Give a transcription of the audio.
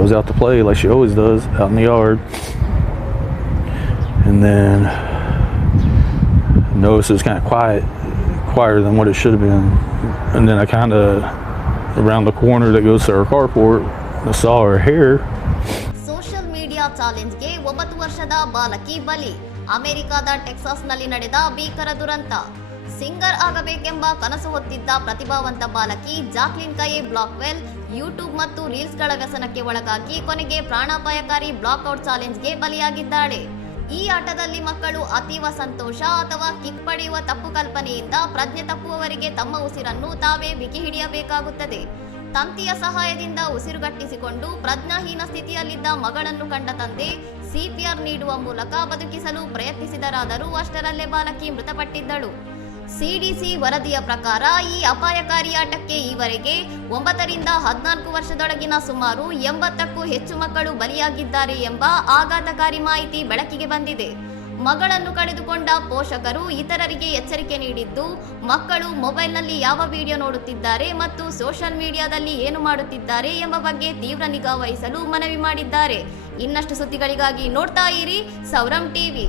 goes out to play like she always does out in the yard. And then noticed it was kind of quieter than what it should have been. And then I kind of, around the corner that goes to her carport, I saw her hair. Social media ಚಾಲೆಂಜ್ಗೆ 9 ವರ್ಷದ ಬಾಲಕಿ ಬಲಿ. ಅಮೆರಿಕದ ಟೆಕ್ಸಾಸ್ನಲ್ಲಿ ನಡೆದ ಭೀಕರ ದುರಂತ. Singer ಆಗಬೇಕೆಂಬ ಕನಸು ಹೊತ್ತಿದ್ದ ಪ್ರತಿಭಾವಂತ ಬಾಲಕಿ ಜಾಕ್ಲಿನ್ ಕಯೆ ಬ್ಲಾಕ್ವೆಲ್ ಯೂಟ್ಯೂಬ್ ಮತ್ತು ರೀಲ್ಸ್ಗಳ ವ್ಯಸನಕ್ಕೆ ಒಳಗಾಗಿ ಕೊನೆಗೆ ಪ್ರಾಣಾಪಾಯಕಾರಿ ಬ್ಲಾಕ್ಔಟ್ ಚಾಲೆಂಜ್ಗೆ ಬಲಿಯಾಗಿದ್ದಾಳೆ. ಈ ಆಟದಲ್ಲಿ ಮಕ್ಕಳು ಅತೀವ ಸಂತೋಷ ಅಥವಾ ಕಿಕ್ ಪಡೆಯುವ ತಪ್ಪು ಕಲ್ಪನೆಯಿಂದ ಪ್ರಜ್ಞೆ ತಪ್ಪುವವರಿಗೆ ತಮ್ಮ ಉಸಿರನ್ನು ತಾವೇ ಬಿಗಿ ಹಿಡಿಯಬೇಕಾಗುತ್ತದೆ. ತಂತಿಯ ಸಹಾಯದಿಂದ ಉಸಿರುಗಟ್ಟಿಸಿಕೊಂಡು ಪ್ರಜ್ಞಾಹೀನ ಸ್ಥಿತಿಯಲ್ಲಿದ್ದ ಮಗಳನ್ನು ಕಂಡ ತಂದೆ ಸಿಪಿಆರ್ ನೀಡುವ ಮೂಲಕ ಬದುಕಿಸಲು ಪ್ರಯತ್ನಿಸಿದರಾದರೂ ಅಷ್ಟರಲ್ಲೇ ಬಾಲಕಿ ಮೃತಪಟ್ಟಿದ್ದಳು. ಸಿಡಿಸಿ ವರದಿಯ ಪ್ರಕಾರ ಈ ಅಪಾಯಕಾರಿ ಆಟಕ್ಕೆ ಈವರೆಗೆ 9 ರಿಂದ 14 ವರ್ಷದೊಳಗಿನ ಸುಮಾರು 80ಕ್ಕೂ ಹೆಚ್ಚು ಮಕ್ಕಳು ಬಲಿಯಾಗಿದ್ದಾರೆ ಎಂಬ ಆಘಾತಕಾರಿ ಮಾಹಿತಿ ಬೆಳಕಿಗೆ ಬಂದಿದೆ. ಮಗಳನ್ನು ಕಳೆದುಕೊಂಡ ಪೋಷಕರು ಇತರರಿಗೆ ಎಚ್ಚರಿಕೆ ನೀಡಿದ್ದು, ಮಕ್ಕಳು ಮೊಬೈಲ್ನಲ್ಲಿ ಯಾವ ವಿಡಿಯೋ ನೋಡುತ್ತಿದ್ದಾರೆ ಮತ್ತು ಸೋಷಿಯಲ್ ಮೀಡಿಯಾದಲ್ಲಿ ಏನು ಮಾಡುತ್ತಿದ್ದಾರೆ ಎಂಬ ಬಗ್ಗೆ ತೀವ್ರ ನಿಗಾ ವಹಿಸಲು ಮನವಿ ಮಾಡಿದ್ದಾರೆ. ಇನ್ನಷ್ಟು ಸುದ್ದಿಗಳಿಗಾಗಿ ನೋಡ್ತಾ ಇರಿ ಸೌರಂ ಟಿವಿ.